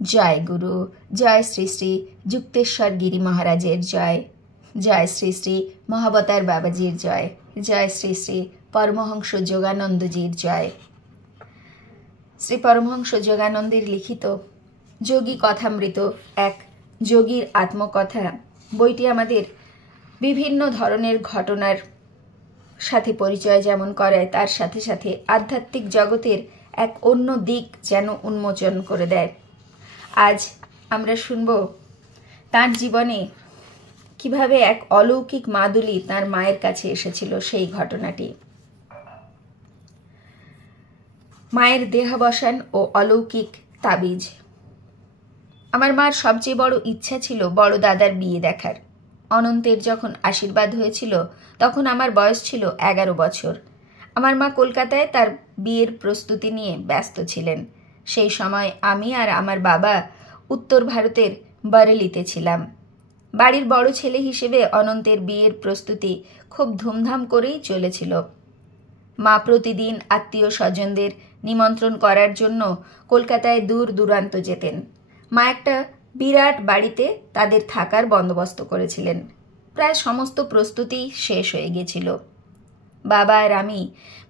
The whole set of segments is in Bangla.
জয় গুরু, জয় শ্রী শ্রী যুক্তেশ্বর গিরি মহারাজের জয়, জয় শ্রী শ্রী মহাবতার বাবাজির জয়, জয় শ্রী শ্রী পরমহংস যোগানন্দজির জয়। শ্রী পরমহংস যোগানন্দের লিখিত যোগী কথামৃত, এক যোগীর আত্মকথা বইটি আমাদের বিভিন্ন ধরনের ঘটনার সাথে পরিচয় যেমন করায়, তার সাথে সাথে আধ্যাত্মিক জগতের এক অন্য দিক যেন উন্মোচন করে দেয়। আজ আমরা শুনব তার জীবনে কিভাবে এক অলৌকিক মাদুলি তার মায়ের কাছে এসেছিল, সেই ঘটনাটি। মায়ের দেহাবসান ও অলৌকিক তাবিজ। আমার মার সবচেয়ে বড় ইচ্ছা ছিল বড় দাদার বিয়ে দেখার। অনন্তের যখন আশীর্বাদ হয়েছিল তখন আমার বয়স ছিল 11 বছর। আমার মা কলকাতায় তার বিয়ের প্রস্তুতি নিয়ে ব্যস্ত ছিলেন। সেই সময় আমি আর আমার বাবা উত্তর ভারতের বারেলিতে ছিলাম। বাড়ির বড় ছেলে হিসেবে অনন্তের বিয়ের প্রস্তুতি খুব ধুমধাম করেই চলেছিল। মা প্রতিদিন আত্মীয় স্বজনদের নিমন্ত্রণ করার জন্য কলকাতায় দূর দূরান্ত যেতেন। মা একটা বিরাট বাড়িতে তাদের থাকার বন্দোবস্ত করেছিলেন। প্রায় সমস্ত প্রস্তুতি শেষ হয়ে গেছিল। বাবা আর আমি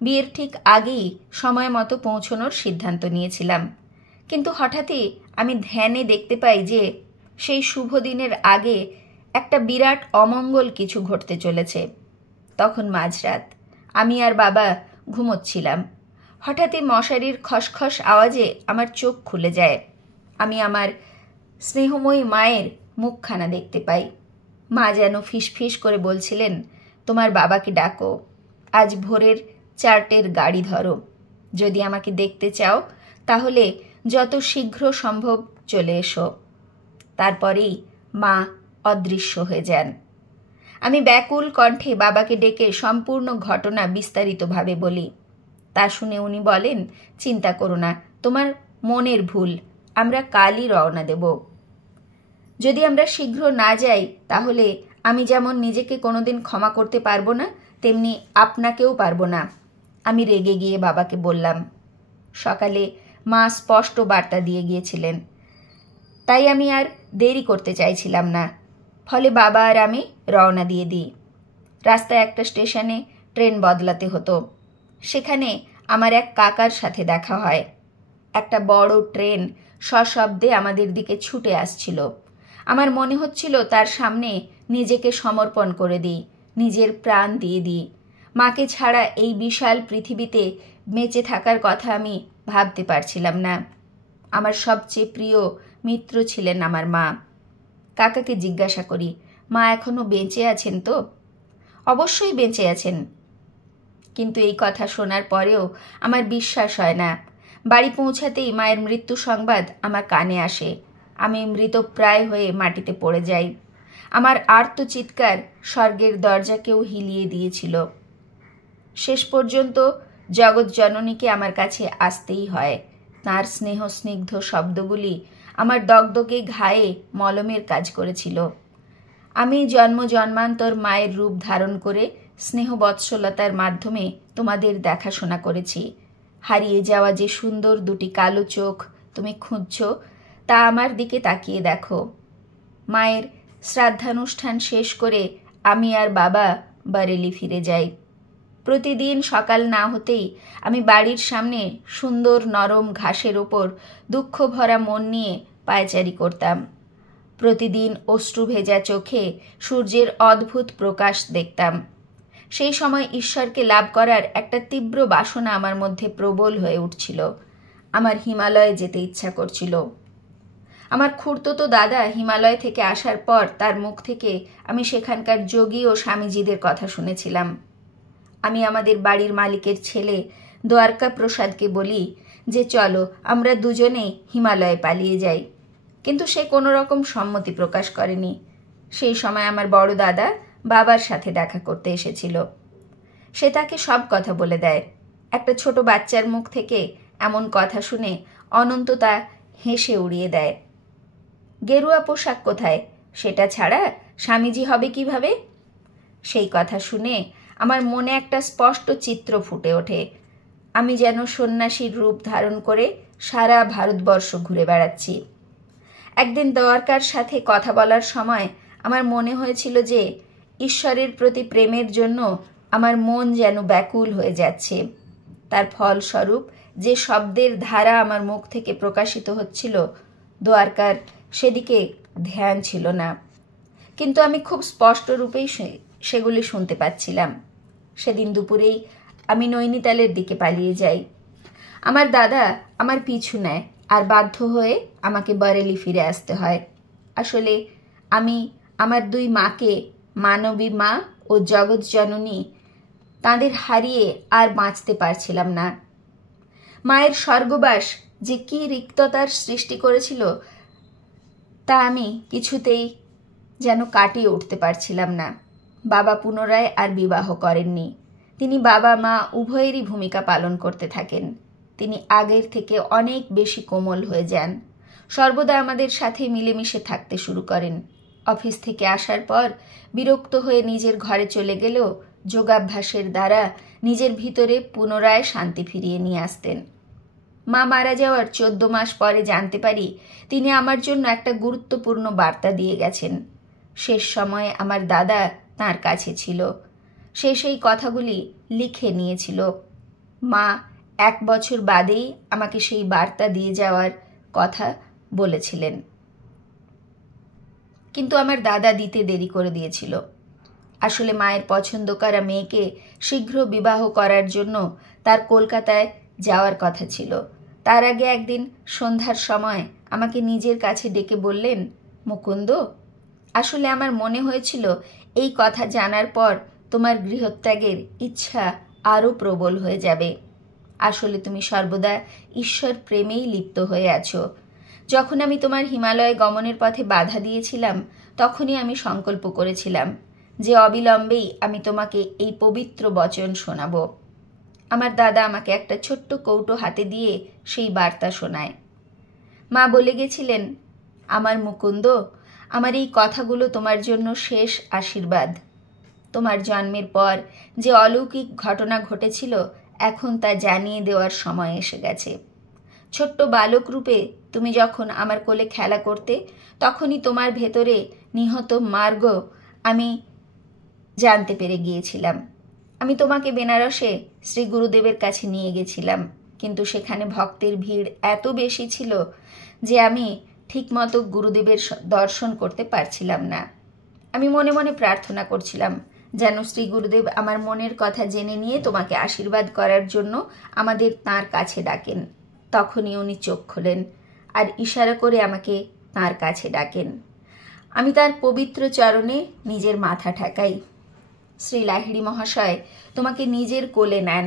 বিয়ের ঠিক আগেই সময় মতো পৌঁছনোর সিদ্ধান্ত নিয়েছিলাম। কিন্তু হঠাৎই আমি ধ্যানে দেখতে পাই যে সেই শুভ দিনের আগে একটা বিরাট অমঙ্গল কিছু ঘটতে চলেছে। তখন মাঝরাত, আমি আর বাবা ঘুমোচ্ছিলাম। হঠাৎই মশারির খসখস আওয়াজে আমার চোখ খুলে যায়। আমি আমার স্নেহময়ী মায়ের মুখখানা দেখতে পাই। মা যেন ফিসফিস করে বলছিলেন, তোমার বাবাকে ডাকো, আজ ভোরের 4টের গাড়ি ধরো। যদি আমাকে দেখতে চাও তাহলে যত শীঘ্র সম্ভব চলে এসো। তারপরেই মা অদৃশ্য হয়ে যান। আমি ব্যাকুল কণ্ঠে বাবাকে ডেকে সম্পূর্ণ ঘটনা বিস্তারিতভাবে বলি। তা শুনে উনি বলেন, চিন্তা করো না, তোমার মনের ভুল, আমরা কালই রওনা দেব। যদি আমরা শীঘ্র না যাই তাহলে আমি যেমন নিজেকে কোনোদিন ক্ষমা করতে পারবো না, তেমনি আপনাকেও পারবো না। আমি রেগে গিয়ে বাবাকে বললাম। সকালে মা স্পষ্ট বার্তা দিয়ে গিয়েছিলেন, তাই আমি আর দেরি করতে চাইছিলাম না। ফলে বাবা আর আমি রওনা দিয়ে দিই। রাস্তায় একটা স্টেশনে ট্রেন বদলাতে হতো। সেখানে আমার এক কাকার সাথে দেখা হয়। একটা বড় ট্রেন সশব্দে আমাদের দিকে ছুটে আসছিল। আমার মনে হচ্ছিল তার সামনে নিজেকে সমর্পণ করে দিই, নিজের প্রাণ দিয়ে দিই। মাকে ছাড়া এই বিশাল পৃথিবীতে বেঁচে থাকার কথা আমি ভাবতে পারছিলাম না। আমার সবচেয়ে প্রিয় মিত্র ছিলেন আমার মা। কাকাকে জিজ্ঞাসা করি, মা এখনো বেঁচে আছেন তো? অবশ্যই বেঁচে আছেন। কিন্তু এই কথা শোনার পরেও আমার বিশ্বাস হয় না। বাড়ি পৌঁছাতেই মায়ের মৃত্যু সংবাদ আমার কানে আসে। আমি মৃতপ্রায় হয়ে মাটিতে পড়ে যাই। আমার আর্ত চিৎকার স্বর্গের দরজাকেও হিলিয়ে দিয়েছিল। শেষ পর্যন্ত জগৎ জননীকে আমার কাছে আসতেই হয়। তাঁর স্নেহ স্নিগ্ধ শব্দগুলি আমার দগদগে ঘায়ে মলমের কাজ করেছিল। আমি জন্ম জন্মান্তর মায়ের রূপ ধারণ করে স্নেহ বৎসলতার মাধ্যমে তোমাদের দেখাশোনা করেছি। হারিয়ে যাওয়া যে সুন্দর দুটি কালো চোখ তুমি খুঁজছ, তা আমার দিকে তাকিয়ে দেখো। মায়ের শ্রাদ্ধানুষ্ঠান শেষ করে আমি আর বাবা বারেলি ফিরে যাই। প্রতিদিন সকাল না হতেই আমি বাড়ির সামনে সুন্দর নরম ঘাসের ওপর দুঃখ ভরা মন নিয়ে পায়চারি করতাম। প্রতিদিন অশ্রু ভেজা চোখে সূর্যের অদ্ভুত প্রকাশ দেখতাম। সেই সময় ঈশ্বরকে লাভ করার একটা তীব্র বাসনা আমার মধ্যে প্রবল হয়ে উঠছিল। আমার হিমালয়ে যেতে ইচ্ছা করছিল। আমার খুড়তুতো দাদা হিমালয় থেকে আসার পর তার মুখ থেকে আমি সেখানকার যোগী ও স্বামীজিদের কথা শুনেছিলাম। আমি আমাদের বাড়ির মালিকের ছেলে দ্বারকা প্রসাদকে বলি যে চলো আমরা দুজনেই হিমালয়ে পালিয়ে যাই। কিন্তু সে কোনো রকম সম্মতি প্রকাশ করেনি। সেই সময় আমার বড় দাদা বাবার সাথে দেখা করতে এসেছিল। সে তাকে সব কথা বলে দেয়। একটা ছোট বাচ্চার মুখ থেকে এমন কথা শুনে অনন্ত তা হেসে উড়িয়ে দেয়। গেরুয়া পোশাক কোথায়? সেটা ছাড়া স্বামীজি হবে কিভাবে? সেই কথা শুনে আমার মনে একটা স্পষ্ট চিত্র ফুটে ওঠে। আমি যেন সন্ন্যাসীর রূপ ধারণ করে সারা ভারতবর্ষ ঘুরে বেড়াচ্ছি। একদিন দোয়ারকার সাথে কথা বলার সময় আমার মনে হয়েছিল যে ঈশ্বরের প্রতি প্রেমের জন্য আমার মন যেন ব্যাকুল হয়ে যাচ্ছে। তার ফলস্বরূপ যে শব্দের ধারা আমার মুখ থেকে প্রকাশিত হচ্ছিল, দোয়ারকার সেদিকে ধ্যান ছিল না, কিন্তু আমি খুব স্পষ্ট রূপেই সেগুলি শুনতে পাচ্ছিলাম। সেদিন দুপুরেই আমি নৈনিতালের দিকে পালিয়ে যাই। আমার দাদা আমার পিছু নেয় আর বাধ্য হয়ে আমাকে বরেলি ফিরে আসতে হয়। আসলে আমি আমার দুই মাকে, মানবী মা ও জগৎ জননী, তাঁদের হারিয়ে আর বাঁচতে পারছিলাম না। মায়ের স্বর্গবাস যে কী রিক্ততার সৃষ্টি করেছিল তা আমি কিছুতেই যেন কাটিয়ে উঠতে পারছিলাম না। বাবা পুনরায় আর বিবাহ করেননি। তিনি বাবা মা উভয়েরই ভূমিকা পালন করতে থাকেন। তিনি আগের থেকে অনেক বেশি কোমল হয়ে যান। সর্বদা আমাদের সাথে মিলেমিশে থাকতে শুরু করেন। অফিস থেকে আসার পর বিরক্ত হয়ে নিজের ঘরে চলে গেলেও যোগাভ্যাসের দ্বারা নিজের ভিতরে পুনরায় শান্তি ফিরিয়ে নিয়ে আসতেন। মা মারা যাওয়ার 14 মাস পরে জানতে পারি তিনি আমার জন্য একটা গুরুত্বপূর্ণ বার্তা দিয়ে গেছেন। শেষ সময়ে আমার দাদা তাঁর কাছে ছিল। সে সেই কথাগুলি লিখে নিয়েছিল। মা 1 বছর বাদেই আমাকে সেই বার্তা দিয়ে যাওয়ার কথা বলেছিলেন, কিন্তু আমার দাদা দিতে দেরি করে দিয়েছিল। আসলে মায়ের পছন্দ করা মেয়েকে শীঘ্র বিবাহ করার জন্য তার কলকাতায় যাওয়ার কথা ছিল। তার আগে একদিন সন্ধ্যার সময় আমাকে নিজের কাছে ডেকে বললেন, মুকুন্দ, আসলে আমার মনে হয়েছিল এই কথা জানার পর তোমার গৃহত্যাগের ইচ্ছা আরও প্রবল হয়ে যাবে। আসলে তুমি সর্বদা ঈশ্বর প্রেমেই লিপ্ত হয়ে আছো। যখন আমি তোমার হিমালয়ে গমনের পথে বাধা দিয়েছিলাম, তখনই আমি সংকল্প করেছিলাম যে অবিলম্বেই আমি তোমাকে এই পবিত্র বচন শোনাব। আমার দাদা আমাকে একটা ছোট্ট কৌটো হাতে দিয়ে সেই বার্তা শোনায়। মা বলে গেছিলেন, আমার মুকুন্দ, আমার এই কথাগুলো তোমার জন্য শেষ আশীর্বাদ। তোমার জন্মের পর যে অলৌকিক ঘটনা ঘটেছিল, এখন তা জানিয়ে দেওয়ার সময় এসে গেছে। ছোট্ট বালক রূপে তুমি যখন আমার কোলে খেলা করতে, তখনই তোমার ভেতরে নিহত মার্গ আমি জানতে পেরে গিয়েছিলাম। আমি তোমাকে বেনারসে শ্রী গুরুদেবের কাছে নিয়ে গেছিলাম, কিন্তু সেখানে ভক্তের ভিড় এত বেশি ছিল যে আমি ঠিকমতো গুরুদেবের দর্শন করতে পারছিলাম না। আমি মনে মনে প্রার্থনা করছিলাম যেন শ্রী গুরুদেব আমার মনের কথা জেনে নিয়ে তোমাকে আশীর্বাদ করার জন্য আমাদের তাঁর কাছে ডাকেন। তখনই উনি চোখ খোলেন আর ইশারা করে আমাকে তাঁর কাছে ডাকেন। আমি তার পবিত্র চরণে নিজের মাথা ঠেকাই। শ্রী লাহিড়ী মহাশয় তোমাকে নিজের কোলে নেন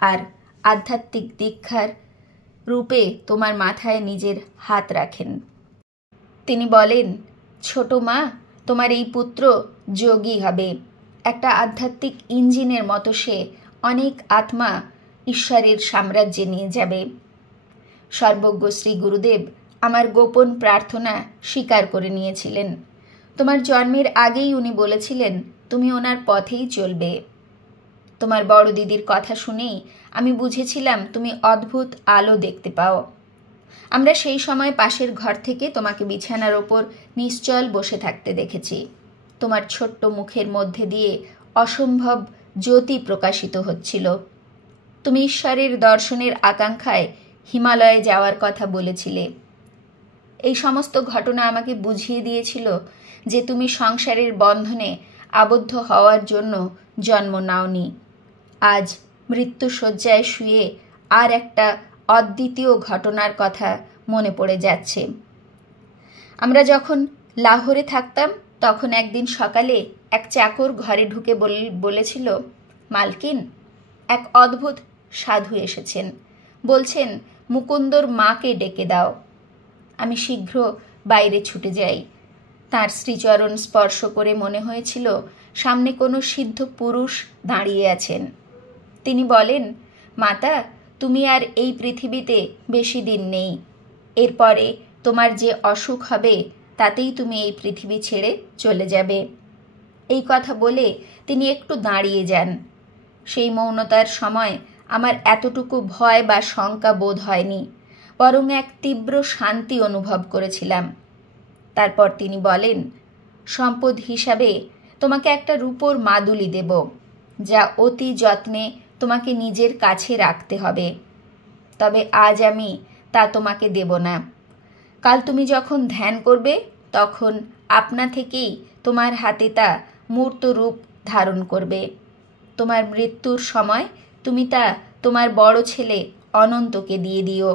আর আধ্যাত্মিক দীক্ষার রূপে তোমার মাথায় নিজের হাত রাখেন। তিনি বলেন, ছোট মা, তোমার এই পুত্র যোগী হবে। একটা আধ্যাত্মিক ইঞ্জিনের মতো সে অনেক আত্মা ঈশ্বরের সাম্রাজ্যে নিয়ে যাবে। সর্বজ্ঞ শ্রী গুরুদেব আমার গোপন প্রার্থনা স্বীকার করে নিয়েছিলেন। তোমার জন্মের আগেই উনি বলেছিলেন তুমি ওনার পথেই চলবে। তোমার বড় দিদির কথা শুনেই আমি বুঝেছিলাম তুমি অদ্ভুত আলো দেখতে পাও। আমরা সেই সময় পাশের ঘর থেকে তোমাকে বিছানার ওপর নিশ্চল বসে থাকতে দেখেছি। তোমার ছোট্ট মুখের মধ্যে দিয়ে অসম্ভব জ্যোতি প্রকাশিত হচ্ছিল। তুমি ঈশ্বরের দর্শনের আকাঙ্ক্ষায় হিমালয়ে যাওয়ার কথা বলেছিলে। এই সমস্ত ঘটনা আমাকে বুঝিয়ে দিয়েছিল যে তুমি সংসারের বন্ধনে আবদ্ধ হওয়ার জন্য জন্ম নাওনি। আজ মৃত্যুশয্যায় শুয়ে আর একটা অদ্বিতীয় ঘটনার কথা মনে পড়ে যাচ্ছে। আমরা যখন লাহোরে থাকতাম, তখন একদিন সকালে এক চাকর ঘরে ঢুকে বলেছিল, মালকিন, এক অদ্ভুত সাধু এসেছেন, বলছেন মুকুন্দর মাকে ডেকে দাও। আমি শীঘ্র বাইরে ছুটে যাই। তাঁর শ্রীচরণ স্পর্শ করে মনে হয়েছিল সামনে কোনো সিদ্ধ পুরুষ দাঁড়িয়ে আছেন। তিনি বলেন, মাতা, তুমি আর এই পৃথিবীতে বেশি দিন নেই। এরপরে তোমার যে অসুখ হবে তাতেই তুমি এই পৃথিবী ছেড়ে চলে যাবে। এই কথা বলে তিনি একটু দাঁড়িয়ে যান। সেই মৌনতার সময় আমার এতটুকু ভয় বা শঙ্কা বোধ হয়নি, বরং এক তীব্র শান্তি অনুভব করেছিলাম। তারপর তিনি বলেন, সম্পদ হিসাবে তোমাকে একটা রূপোর মাদুলি দেব, যা অতি যত্নে তোমাকে নিজের কাছে রাখতে হবে। তবে আজ আমি তা তোমাকে দেব না। কাল তুমি যখন ধ্যান করবে তখন আপনা থেকেই তোমার হাতে তা মূর্ত রূপ ধারণ করবে। তোমার মৃত্যুর সময় তুমি তা তোমার বড় ছেলে অনন্তকে দিয়ে দিও,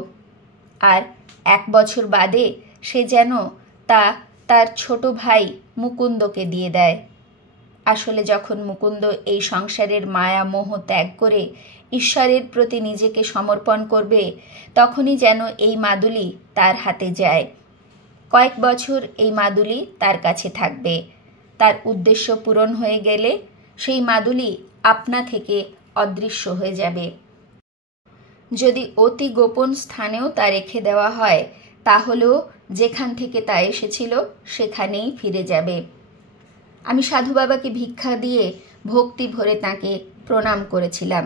আর 1 বছর বাদে সে যেন তা তার ছোট ভাই মুকুন্দকে দিয়ে দেয়। আসলে যখন মুকুন্দ এই সংসারের মায়া মোহ ত্যাগ করে ঈশ্বরের প্রতি নিজেকে সমর্পণ করবে, তখনই যেন এই মাদুলি তার হাতে যায়। কয়েক বছর এই মাদুলি তার কাছে থাকবে। তার উদ্দেশ্য পূরণ হয়ে গেলে সেই মাদুলি আপনা থেকে অদৃশ্য হয়ে যাবে। যদি অতি গোপন স্থানেও তা রেখে দেওয়া হয়, তাহলেও যেখান থেকে তা এসেছিল সেখানেই ফিরে যাবে। আমি সাধু বাবাকে ভিক্ষা দিয়ে ভক্তি ভরে তাঁকে প্রণাম করেছিলাম,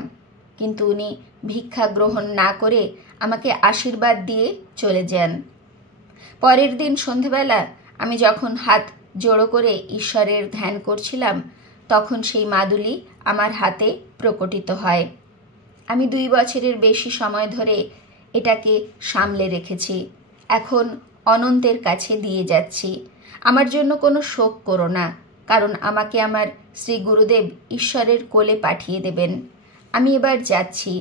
কিন্তু উনি ভিক্ষা গ্রহণ না করে আমাকে আশীর্বাদ দিয়ে চলে যান। পরের দিন সন্ধেবেলা আমি যখন হাত জোড়ো করে ঈশ্বরের ধ্যান করছিলাম, তখন সেই মাদুলি আমার হাতে প্রকটিত হয়। আমি 2 বছরের বেশি সময় ধরে এটাকে সামলে রেখেছি। এখন অনন্তের কাছে দিয়ে যাচ্ছি। আমার জন্য কোনো শোক করো না, কারণ আমাকে আমার শ্রী গুরুদেব ঈশ্বরের কোলে পাঠিয়ে দেবেন। আমি এবার যাচ্ছি।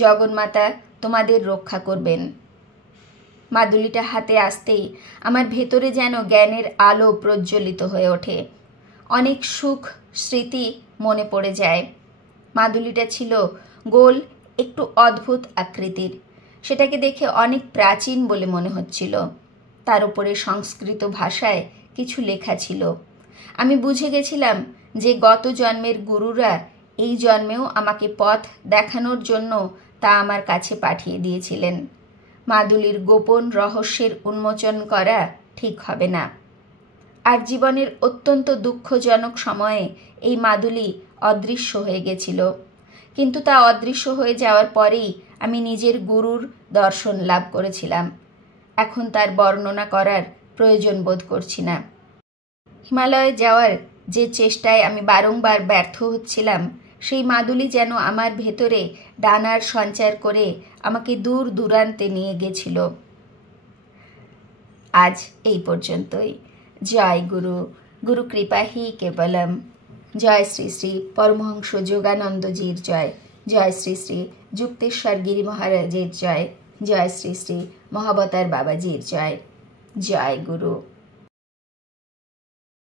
জগন্মাতা তোমাদের রক্ষা করবেন। মাদুলিটা হাতে আসতেই আমার ভেতরে যেন জ্ঞানের আলো প্রজ্বলিত হয়ে ওঠে। অনেক সুখ স্মৃতি মনে পড়ে যায়। মাদুলিটা ছিল গোল, একটু অদ্ভুত আকৃতির। সেটাকে দেখে অনেক প্রাচীন বলে মনে হচ্ছিল। তার উপরে সংস্কৃত ভাষায় কিছু লেখা ছিল। আমি বুঝে গেছিলাম যে গত জন্মের গুরুরা এই জন্মেও আমাকে পথ দেখানোর জন্য তা আমার কাছে পাঠিয়ে দিয়েছিলেন। মাদুলির গোপন রহস্যের উন্মোচন করা ঠিক হবে না। আর জীবনের অত্যন্ত দুঃখজনক সময়ে এই মাদুলি অদৃশ্য হয়ে গেছিল, কিন্তু তা অদৃশ্য হয়ে যাওয়ার পরেই আমি নিজের গুরুর দর্শন লাভ করেছিলাম। এখন তার বর্ণনা করার প্রয়োজন বোধ করছি না। হিমালয়ে যাওয়ার যে চেষ্টায় আমি বারংবার ব্যর্থ হচ্ছিলাম, সেই মাদুলি যেন আমার ভেতরে ডানার সঞ্চার করে আমাকে দূর দূরান্তে নিয়ে গেছিল। আজ এই পর্যন্তই। জয় গুরু। গুরু কৃপাহি কেবলম। জয় শ্রী শ্রী পরমহংস যোগানন্দজির জয়। জয় শ্রী শ্রী যুক্তেশ্বর গিরি মহারাজের জয়। জয় শ্রী শ্রী মহাবতার বাবাজির জয়। জয় গুরু।